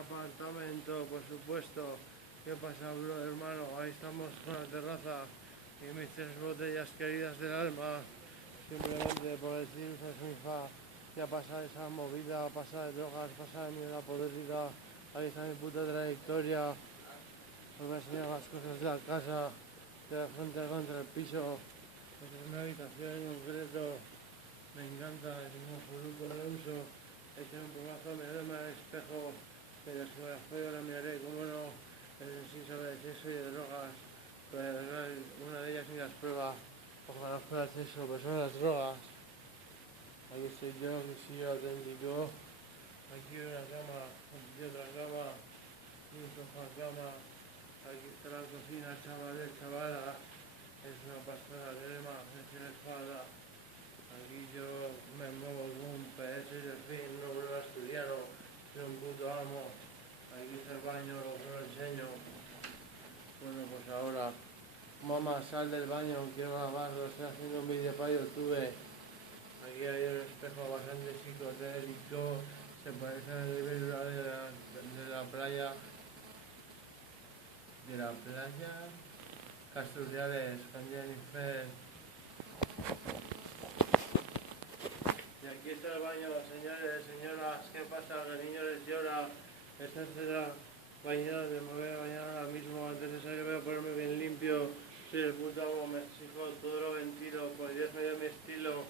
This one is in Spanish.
apartamento, por supuesto. ¿Qué pasa, bro, hermano? Ahí estamos con la terraza y mis 3 botellas queridas del alma. Simplemente por decir a su hija que ha pasado esa movida, pasa de drogas, pasa de mierda política. Ahí está mi puta trayectoria. Os voy a enseñar las cosas de la casa, de la gente contra el piso. Esta es mi habitación en concreto. Me encanta, es un absoluto de uso. Eché un pomazo, me duermo al espejo, pero si me la follo la miraré, cómo no, sí sobre el sexo y de drogas, pero una de ellas ni las prueba, o conozco el acceso, pero son las drogas. Aquí estoy yo, que soy auténtico, aquí hay una cama, aquí otra cama, y un sofá cama, aquí está la cocina, chavales, chavalas, es una pastora de crema, recién espada. Aquí yo me muevo como un PS de fin, no vuelvo a estudiar, soy un puto amo. Aquí está el baño, lo que lo enseño. Bueno, pues ahora, mamá, sal del baño, quiero grabarlo, estoy haciendo un vídeo para YouTube. Aquí hay un espejo bastante psicodélico, se parece al nivel de la playa, Casturriales, con Jennifer. Y aquí está el baño, señores, señoras, ¿qué pasa? Los niños les llora. Esta es la bañera donde me voy a bañar ahora mismo. Antes de salir voy a ponerme bien limpio. Soy el puto amo, me exijo, todo lo ventilo, por Dios me dio mi estilo.